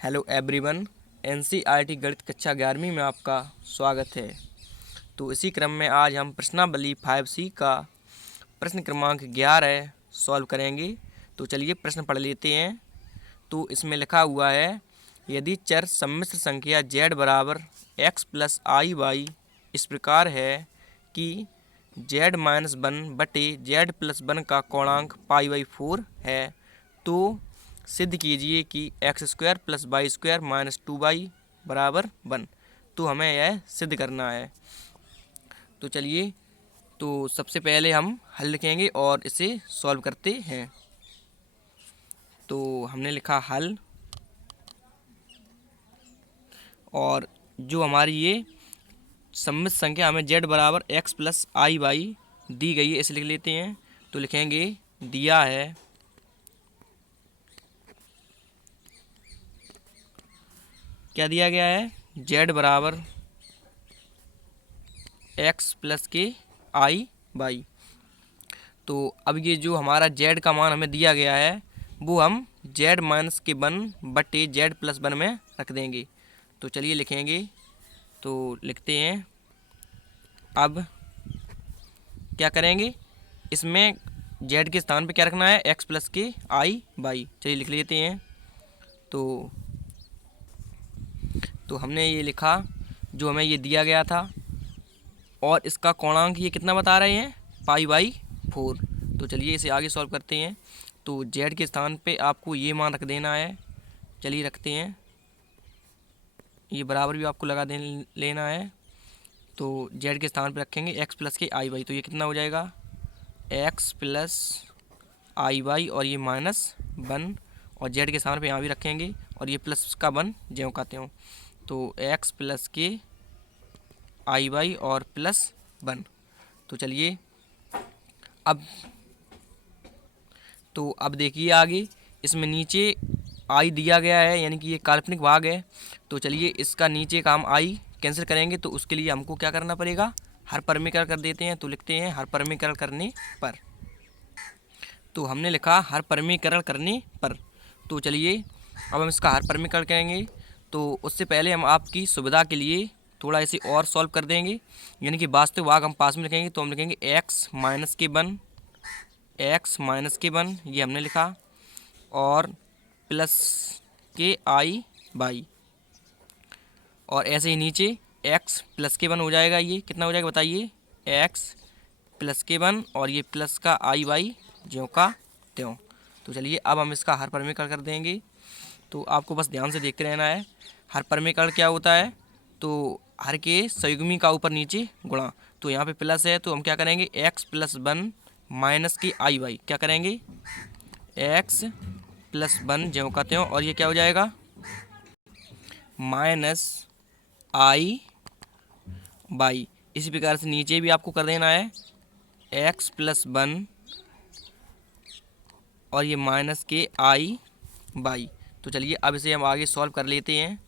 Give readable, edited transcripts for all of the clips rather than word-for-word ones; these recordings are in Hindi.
Hello everyone. एनसीईआरटी गणित कक्षा 11वीं में आपका स्वागत है। तो इसी क्रम में आज हम प्रश्नावली 5C का प्रश्न क्रमांक 11 सॉल्व करेंगे। तो चलिए प्रश्न पढ़ लेते हैं। तो इसमें लिखा हुआ है, यदि चर सम्मिश्र संख्या z बराबर x प्लस आई वाई इस प्रकार है कि z-1 बटे z+1 का कोणांक π/4 है, तो सिद्ध कीजिए कि x² + y² - 2y बराबर 1। तो हमें यह सिद्ध करना है। तो चलिए, तो सबसे पहले हम हल लिखेंगे और इसे सॉल्व करते हैं। तो हमने लिखा हल, और जो हमारी ये सम्मिश्र संख्या हमें z बराबर x प्लस आई वाई दी गई है, इसे लिख लेते हैं। तो लिखेंगे दिया है क्या दिया गया है, z बराबर x प्लस के आई वाई। तो अब ये जो हमारा z का मान हमें दिया गया है वो हम z-1 बटे z+1 में रख देंगे। तो चलिए लिखेंगे। तो लिखते हैं। अब क्या करेंगे, इसमें z के स्थान पे क्या रखना है, x प्लस के आई वाई। चलिए लिख लेते हैं। तो हमने ये लिखा जो हमें ये दिया गया था, और इसका कोणांक ये कितना बता रहे हैं, π/4। तो चलिए इसे आगे सॉल्व करते हैं। तो z के स्थान पे आपको ये मान रख देना है। चलिए रखते हैं, ये बराबर भी आपको लगा लेना है। तो z के स्थान पे रखेंगे x प्लस के आई वाई। तो ये कितना हो जाएगा, x प्लस आई वाई और ये -1, और z के स्थान पे यहाँ भी रखेंगे और ये प्लस का 1 ज्यों का त्यों। तो x प्लस के आई वाई और +1। तो चलिए अब देखिए आगे, इसमें नीचे आई दिया गया है, यानी कि ये काल्पनिक भाग है। तो चलिए इसका नीचे का हम आई कैंसिल करेंगे। तो उसके लिए हमको क्या करना पड़ेगा, हर परमीकरण कर देते हैं। तो लिखते हैं हर परमीकरण करने पर। तो हमने लिखा हर परमीकरण करने पर। तो चलिए अब हम इसका हर परमीकरण करेंगे। तो उससे पहले हम आपकी सुविधा के लिए थोड़ा इसे और सॉल्व कर देंगे, यानी कि वास्तविक भाग हम पास में लिखेंगे। तो हम लिखेंगे x-1 ये हमने लिखा, और प्लस के आई वाई, और ऐसे ही नीचे x प्लस के 1 हो जाएगा। ये कितना हो जाएगा बताइए, x प्लस के 1 और ये प्लस का आई वाई ज्यों का त्यों। तो चलिए अब हम इसका हर परमीकरण कर देंगे। तो आपको बस ध्यान से देखते रहना है। हर परमीकरण क्या होता है, तो हर के संयुग्मी का ऊपर नीचे गुणा। तो यहाँ पे प्लस है, तो हम क्या करेंगे, x+1 माइनस की आई वाई। क्या करेंगे, x+1 ज्यों का त्यों, और ये क्या हो जाएगा, माइनस आई वाई। इसी प्रकार से नीचे भी आपको कर देना है, x+1 और ये माइनस के आई वाई। तो चलिए अब इसे हम आगे सॉल्व कर लेते हैं।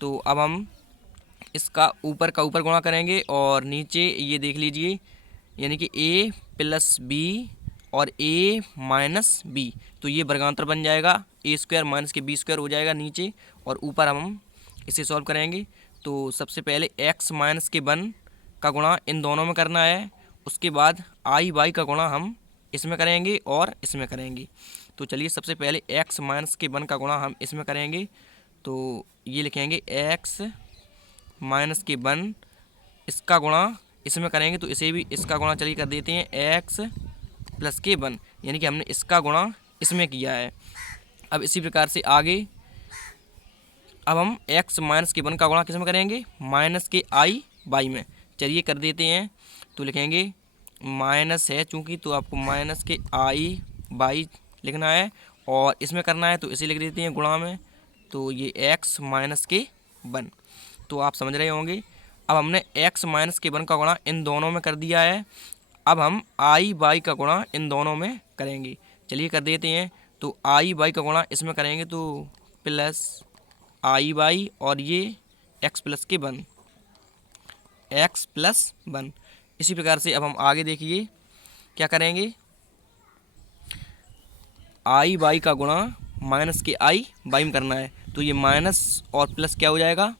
तो अब हम इसका ऊपर का ऊपर गुणा करेंगे, और नीचे ये देख लीजिए, यानी कि a प्लस बी और a माइनस बी। तो ये वर्गांतर बन जाएगा, a² माइनस के b² हो जाएगा नीचे, और ऊपर हम इसे सॉल्व करेंगे। तो सबसे पहले x माइनस के 1 का गुणा इन दोनों में करना है। उसके बाद आई वाई का गुणा हम इसमें करेंगे और इसमें करेंगे। तो चलिए सबसे पहले x माइनस के 1 का गुणा हम इसमें करेंगे। तो ये लिखेंगे x माइनस के 1, इसका गुणा इसमें करेंगे। तो इसे भी इसका गुणा चलिए कर देते हैं, x प्लस के 1, यानी कि हमने इसका गुणा इसमें किया है। अब इसी प्रकार से आगे अब हम x माइनस के 1 का गुणा किसमें करेंगे, माइनस के आई वाई में। चलिए कर देते हैं। तो लिखेंगे माइनस है चूँकि, तो आपको माइनस के आई वाई लिखना है, और इसमें करना है तो इसे लिख देते हैं गुणा में। तो ये x माइनस के 1, तो आप समझ रहे होंगे। अब हमने x माइनस के 1 का गुणा इन दोनों में कर दिया है। अब हम आई वाई का गुणा इन दोनों में करेंगे। चलिए कर देते हैं। तो आई वाई का गुणा इसमें करेंगे, तो प्लस आई वाई और ये x प्लस के 1, x+1। इसी प्रकार से अब हम आगे देखिए क्या करेंगे, आई वाई का गुणा माइनस के आई बाई में करना है। तो ये माइनस और प्लस क्या हो जाएगा,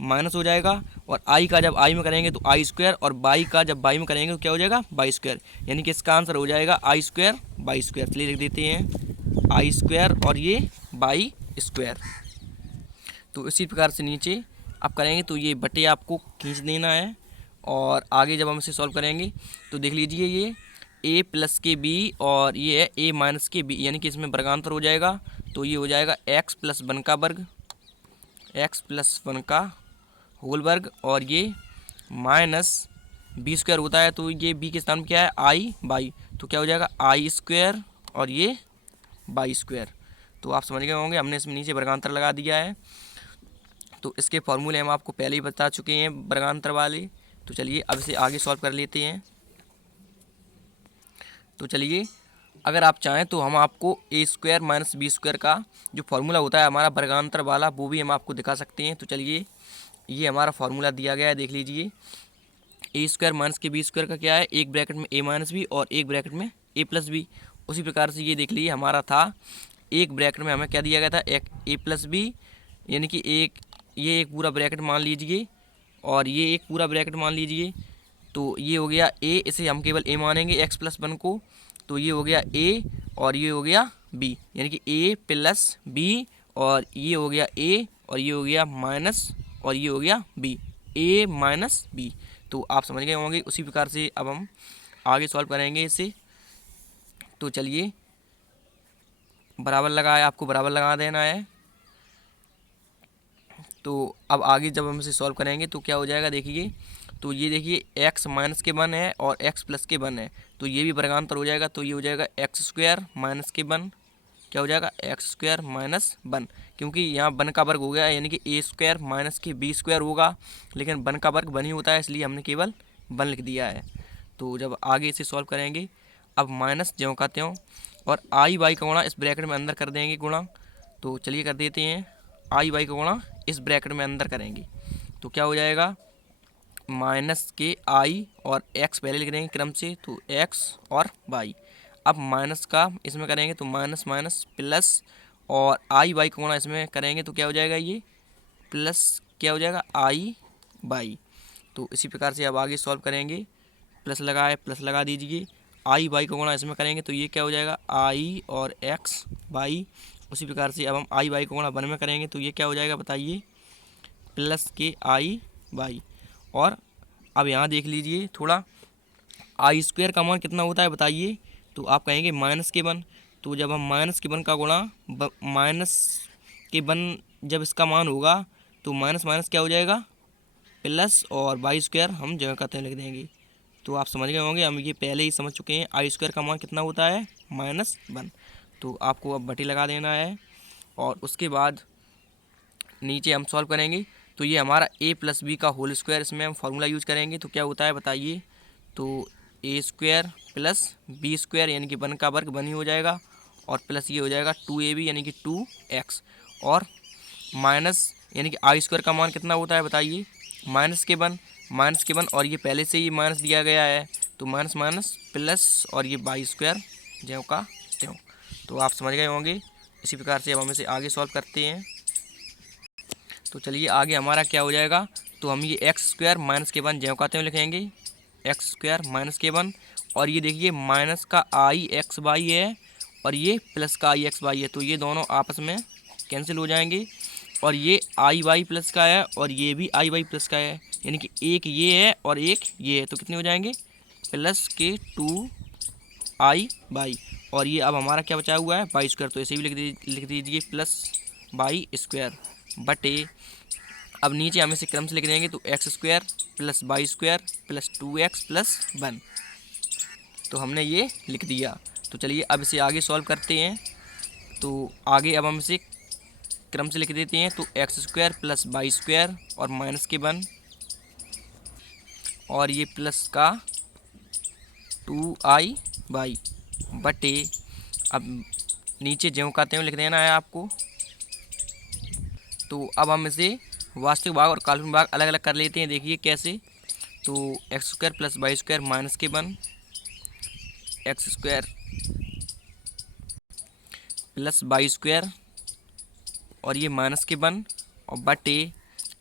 माइनस हो जाएगा। और आई का जब आई में करेंगे तो आई स्क्वायर, और बाई का जब बाई में करेंगे तो क्या हो जाएगा, बाई स्क्वायर। यानी कि इसका आंसर हो जाएगा आई स्क्वायर बाई स्क्वायर। चलिए लिख देते हैं आई स्क्वायर और ये बाई स्क्वायर। तो इसी प्रकार से नीचे आप करेंगे तो ये बटे आपको खींच देना है। और आगे जब हम इसे सॉल्व करेंगे तो देख लीजिए ये ए प्लस के बी और ये है ए माइनस के बी, यानी कि इसमें वर्गांतर हो जाएगा। तो ये हो जाएगा एक्स प्लस वन का वर्ग, एक्स प्लस वन का होल वर्ग, और ये माइनस बी स्क्वायर होता है। तो ये बी के स्थान में क्या है, आई बाई। तो क्या हो जाएगा आई स्क्वायर और ये बाई स्क्वायर। तो आप समझ गए होंगे, हमने इसमें नीचे वर्गांतर लगा दिया है। तो इसके फॉर्मूले हम आपको पहले ही बता चुके हैं वर्गांतर वाले। तो चलिए अब इसे आगे सॉल्व कर लेते हैं। तो चलिए अगर आप चाहें तो हम आपको ए स्क्वायर माइनस बी स्क्वायर का जो फार्मूला होता है हमारा वर्गांतर वाला, वो भी हम आपको दिखा सकते हैं। तो चलिए ये हमारा फार्मूला दिया गया है, देख लीजिए। ए स्क्वायर माइनस के बी स्क्वायर का क्या है, एक ब्रैकेट में ए माइनस बी और एक ब्रैकेट में ए प्लस बी। उसी प्रकार से ये देख लीजिए हमारा था, एक ब्रैकेट में हमें क्या दिया गया था, एक ए प्लस बी, यानी कि ये एक पूरा ब्रैकेट मान लीजिए और ये एक पूरा ब्रैकेट मान लीजिए। तो ये हो गया ए, इसे हम केवल ए मानेंगे एक्स प्लस वन को। तो ये हो गया ए और ये हो गया बी, यानी कि ए प्लस बी, और ये हो गया ए और ये हो गया माइनस और ये हो गया बी, ए माइनस बी। तो आप समझ गए होंगे। उसी प्रकार से अब हम आगे सॉल्व करेंगे इसे। तो चलिए बराबर लगाए, आपको बराबर लगा देना है। तो अब आगे जब हम इसे सॉल्व करेंगे तो क्या हो जाएगा, देखिए। तो ये देखिए एक्स माइनस के वन है और एक्स प्लस के वन है, तो ये भी वर्गांतर हो जाएगा। तो ये हो जाएगा X square minus K one, क्या हो जाएगा एक्स स्क्वायर माइनस वन, क्योंकि यहाँ वन का वर्ग हो गया, यानी कि ए स्क्वायर माइनस के बी स्क्वायर होगा, लेकिन वन का वर्ग वन ही होता है, इसलिए हमने केवल वन लिख दिया है। तो जब आगे इसे सॉल्व करेंगे, अब माइनस ज्यों का त्यों, और आई बाई का गुणा इस ब्रैकेट में अंदर कर देंगे गुणा। तो चलिए कर देते हैं, आई बाई का गुणा इस ब्रैकेट में अंदर करेंगे तो क्या हो जाएगा, माइनस के आई और एक्स पहले लिख देंगे क्रम से, तो एक्स और वाई। अब माइनस का इसमें करेंगे तो माइनस माइनस प्लस, और आई बाई का गुणा इसमें करेंगे तो क्या हो जाएगा, ये प्लस क्या हो जाएगा आई बाई। तो इसी प्रकार से अब आगे सॉल्व करेंगे, प्लस लगाए प्लस लगा दीजिए, आई बाई का गुणा इसमें करेंगे तो ये क्या हो जाएगा आई और एक्स बाई। उसी प्रकार से अब हम आई बाई का गुणा वन में करेंगे तो ये क्या हो जाएगा बताइए, प्लस के आई बाई। और अब यहाँ देख लीजिए थोड़ा, आई स्क्वायर का मान कितना होता है बताइए, तो आप कहेंगे माइनस के वन। तो जब हम माइनस के वन का गुणा माइनस के वन जब इसका मान होगा तो माइनस माइनस क्या हो जाएगा प्लस, और बाई स्क्वायर हम जगह का तय लिख देंगे। तो आप समझ गए होंगे, हम ये पहले ही समझ चुके हैं आई स्क्वायर का मान कितना होता है माइनस वन। तो आपको अब बटी लगा देना है और उसके बाद नीचे हम सॉल्व करेंगे। तो ये हमारा ए प्लस बी का होल स्क्वायर, इसमें हम फार्मूला यूज करेंगे तो क्या होता है बताइए, तो ए स्क्वायर प्लस बी स्क्वायर यानी कि वन का वर्ग वन ही हो जाएगा, और प्लस ये हो जाएगा टू ए बी यानी कि टू एक्स, और माइनस यानी कि आई स्क्वायर का मान कितना होता है बताइए, minus K one, minus K one, और ये पहले से ही माइनस दिया गया है तो माइनस माइनस प्लस, और ये बाई स्क्वायर ज्यों का त्यों। तो आप समझ गए होंगे। इसी प्रकार से अब हम इसे आगे सॉल्व करते हैं। तो चलिए आगे हमारा क्या हो जाएगा, तो हम ये X square minus K one ज्यों का त्यों लिखेंगे, x square minus K one, और ये देखिए माइनस का आई एक्स वाई है और ये प्लस का आई एक्स वाई है, तो ये दोनों आपस में कैंसिल हो जाएंगे, और ये आई वाई प्लस का है और ये भी आई वाई प्लस का है, यानी कि एक ये है और एक ये है, तो कितने हो जाएंगे प्लस के टू आई बाई, और ये अब हमारा क्या बचा हुआ है बाई स्क्वायर, तो इसे भी लिख दीजिए प्लस बाई स्क्वायर बटे, अब नीचे हम इसे क्रम से लिख देंगे तो x square plus y square plus two x plus one. तो हमने ये लिख दिया। तो चलिए अब इसे आगे सॉल्व करते हैं। तो आगे अब हम इसे क्रम से लिख देते हैं, तो x square plus y square और माइनस के वन, और ये प्लस का टू आई बाई बटे, अब नीचे ज्यों का त्यों लिख देना है आपको। तो अब हम इसे वास्तविक भाग और काल्पनिक भाग अलग अलग कर लेते हैं, देखिए कैसे। तो x square plus y square minus K one, x square plus Y square और ये माइनस के 1 और बटे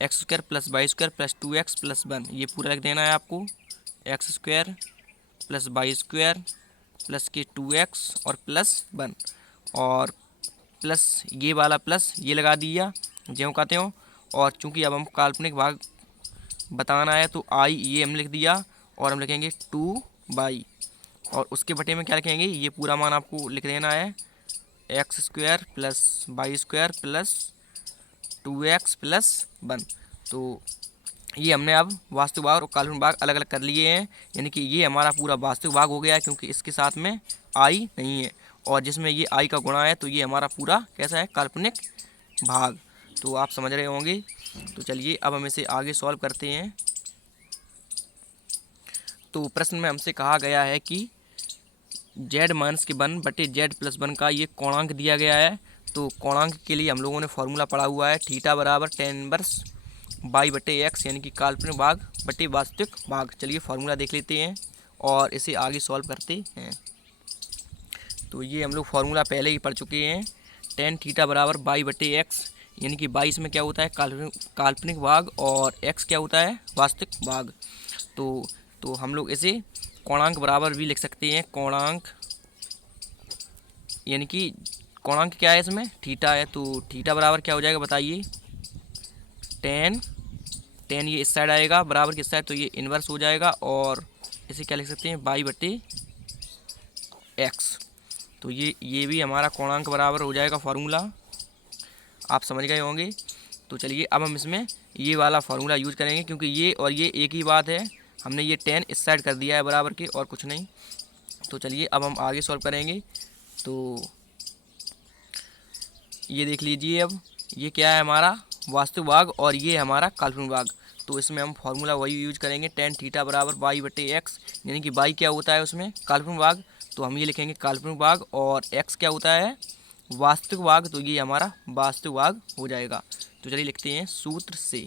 x square plus Y square plus 2x plus 1, ये पूरा लिख देना है आपको। X square plus Y square plus के 2x और प्लस 1 और प्लस ये वाला प्लस ये लगा दिया ज्यों कहते हो। और चूंकि अब हम काल्पनिक भाग बताना है तो आई ये हम लिख दिया और हम लिखेंगे 2 और उसके बटे में क्या लिखेंगे, ये पूरा मान आपको लिख देना है X square plus Y square plus 2x plus 1। तो ये हमने अब वास्तविक भाग और काल्पनिक भाग अलग अलग कर लिए हैं, यानी कि ये हमारा पूरा वास्तविक भाग हो गया है क्योंकि इसके साथ में आई नहीं है, और जिसमें ये आई का गुणा है तो ये हमारा पूरा कैसा है, काल्पनिक भाग। तो आप समझ रहे होंगे। तो चलिए अब हम इसे आगे सॉल्व करते हैं। तो प्रश्न में हमसे कहा गया है कि z माइनस के 1 बटे z प्लस 1 का ये कोणांक दिया गया है। तो कोणांक के लिए हम लोगों ने फॉर्मूला पढ़ा हुआ है, थीटा बराबर tan इनवर्स बाई बटे एक्स, यानी कि काल्पनिक भाग बटे वास्तविक भाग। चलिए फार्मूला देख लेते हैं और इसे आगे सॉल्व करते हैं। तो ये हम लोग फार्मूला पहले ही पढ़ चुके हैं, tan थीटा बराबर बाई बटे एक्स, यानी कि बाई इसमें क्या होता है, काल्पनिक भाग, और एक्स क्या होता है, वास्तविक भाग। तो हम लोग इसे कोणांक बराबर भी लिख सकते हैं, कोणांक, यानी कि कोणांक क्या है इसमें, थीटा है। तो थीटा बराबर क्या हो जाएगा बताइए, टेन ये इस साइड आएगा बराबर किस साइड, तो ये इन्वर्स हो जाएगा, और इसे क्या लिख सकते हैं, बाई बटे एक्स। तो ये भी हमारा कोणांक बराबर हो जाएगा फार्मूला, आप समझ गए होंगे। तो चलिए अब हम इसमें ये वाला फार्मूला यूज करेंगे, क्योंकि ये और ये एक ही बात है, हमने ये 10 इस साइड कर दिया है बराबर के, और कुछ नहीं। तो चलिए अब हम आगे सॉल्व करेंगे। तो ये देख लीजिए, अब ये क्या है, हमारा वास्तविक भाग, और ये हमारा काल्पनिक भाग। तो इसमें हम फार्मूला वही यूज करेंगे, tan थीटा बराबर बाई बटे एक्स, यानी कि बाई क्या होता है उसमें, काल्पनिक भाग। तो हम ये लिखेंगे काल्पनिक भाग, और एक्स क्या होता है, वास्तविक भाग। तो ये हमारा वास्तविक भाग हो जाएगा। तो चलिए लिखते हैं सूत्र से।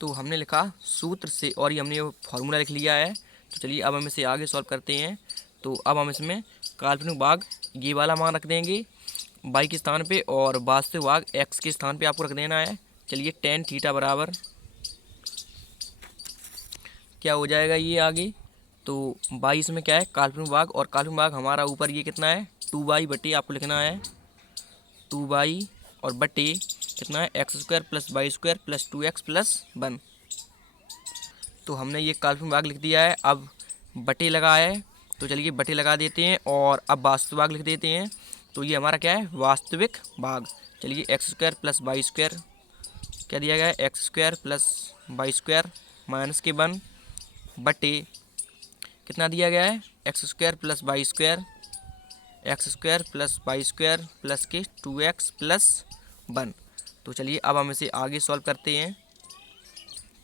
तो हमने लिखा सूत्र से, और ये हमने फार्मूला लिख लिया है। तो चलिए अब हम इसे आगे सॉल्व करते हैं। तो अब हम इसमें काल्पनिक भाग ये वाला मान रख देंगे बाई के स्थान पे, और वास्तविक भाग एक्स के स्थान पे आपको रख देना है। चलिए tan थीटा बराबर क्या हो जाएगा ये आगे, तो बाई इसमें क्या है, काल्पनिक भाग, और काल्पनिक भाग हमारा ऊपर ये कितना है, 2 बटे आपको लिखना है 2 और बटे कितना है, X square plus Y square plus 2x plus 1। तो हमने ये काल्पनिक भाग लिख दिया है, अब बटे लगा है, तो चलिए बटे लगा देते हैं, और अब वास्तविक भाग लिख देते हैं। तो ये हमारा क्या है, वास्तविक भाग। चलिए X square plus Y square क्या दिया गया है, X square plus Y square minus के 1 बटे कितना दिया गया है, X square plus Y square, X square plus Y square plus के 2x प्लस 1। तो चलिए अब हम इसे आगे सॉल्व करते हैं।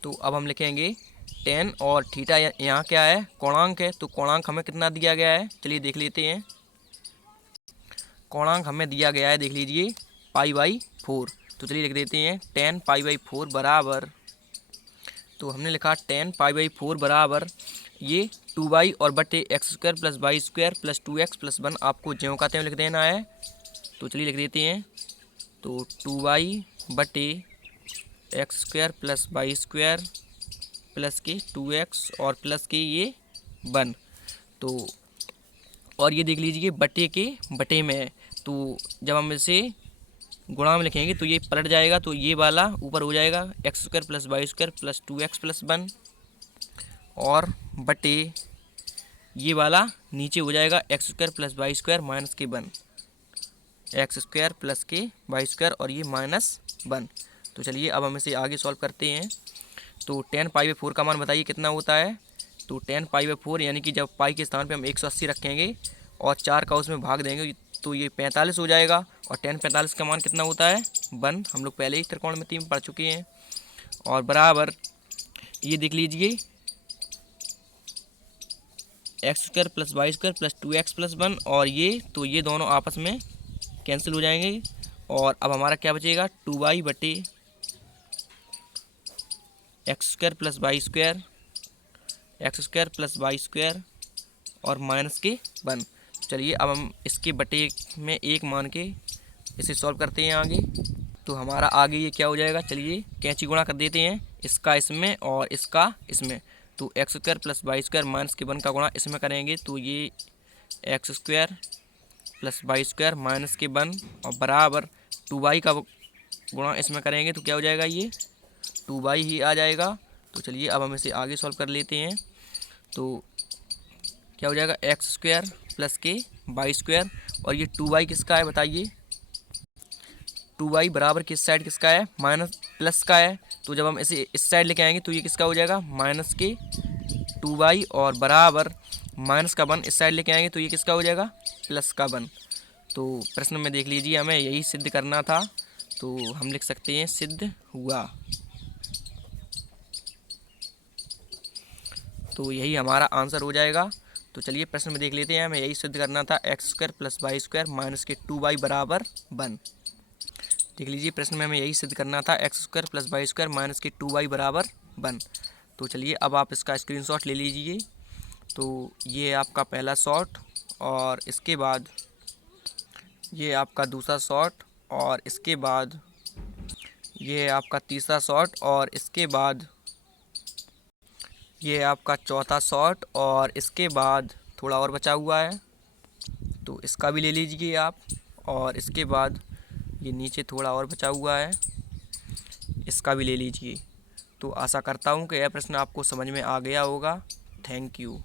तो अब हम लिखेंगे tan, और थीटा यहाँ क्या है, कोणांक है, तो कोणांक हमें कितना दिया गया है, चलिए देख लेते हैं। कोणांक हमें दिया गया है, देख लीजिए, π/4। तो चलिए लिख देते हैं tan π/4 बराबर, तो हमने लिखा tan π/4 बराबर ये 2 और बटे x square plus Y square plus 2x plus 1, आपको ज्यों का त्यों लिख देना है। तो चलिए लिख देते हैं, तो 2 बटे x square plus Y square plus के 2x और प्लस के ये 1। तो और ये देख लीजिए बटे के बटे में है, तो जब हम इसे गुणा में लिखेंगे तो ये पलट जाएगा, तो ये वाला ऊपर हो जाएगा X square plus Y square plus 2x plus 1, और बटे ये वाला नीचे हो जाएगा X square plus Y square minus के 1, एक्स स्क्वायर प्लस के वाई स्क्वायर और ये माइनस 1। तो चलिए अब हम इसे आगे सॉल्व करते हैं। तो tan π/4 का मान बताइए कितना होता है, तो tan π/4 यानी कि जब पाई के स्थान पे हम 180 रखेंगे और 4 का उसमें भाग देंगे तो ये 45 हो जाएगा, और tan 45 का मान कितना होता है, 1। हम लोग पहले ही त्रिकोणमिति में पढ़ चुके हैं, और बराबर ये देख लीजिए X square plus Y square plus 2x plus 1, और ये तो ये दोनों आपस में कैंसिल हो जाएंगे, और अब हमारा क्या बचेगा, 2 बटे x square plus Y square, X square plus Y square और माइनस के 1। चलिए अब हम इसके बटे में 1 मान के इसे सॉल्व करते हैं आगे। तो हमारा आगे ये क्या हो जाएगा, चलिए कैंची गुणा कर देते हैं, इसका इसमें और इसका इसमें। तो x square plus Y square minus के 1 का गुणा इसमें करेंगे, तो ये X square plus Y square minus के 1 और बराबर 2y का गुणा इसमें करेंगे, तो क्या हो जाएगा, ये 2y ही आ जाएगा। तो चलिए अब हम इसे आगे सॉल्व कर लेते हैं। तो क्या हो जाएगा, एक्स स्क्वायर प्लस के वाई स्क्वायर, और ये 2y किसका है बताइए, 2y बराबर किस साइड किसका है, माइनस प्लस का है। तो जब हम इसे इस साइड लेके आएंगे तो ये किसका हो जाएगा, माइनस के 2y, और बराबर माइनस का 1 इस साइड लेके आएंगे तो ये किसका हो जाएगा, प्लस का 1। तो प्रश्न में देख लीजिए हमें यही सिद्ध करना था, तो हम लिख सकते हैं सिद्ध हुआ। तो यही हमारा आंसर हो जाएगा। तो चलिए प्रश्न में देख लेते हैं, हमें यही सिद्ध करना था, X square plus Y square minus के 2y बराबर 1। देख लीजिए प्रश्न में हमें यही सिद्ध करना था, X square plus Y square minus के 2y बराबर 1। तो चलिए अब आप इसका स्क्रीनशॉट ले लीजिए। तो ये आपका पहला शॉट, और इसके बाद ये आपका दूसरा शॉट, और इसके बाद ये आपका तीसरा शॉट, और इसके बाद ये आपका चौथा शॉट, और इसके बाद थोड़ा और बचा हुआ है तो इसका भी ले लीजिए आप। और इसके बाद ये नीचे थोड़ा और बचा हुआ है, इसका भी ले लीजिए। तो आशा करता हूँ कि यह प्रश्न आपको समझ में आ गया होगा। Thank you.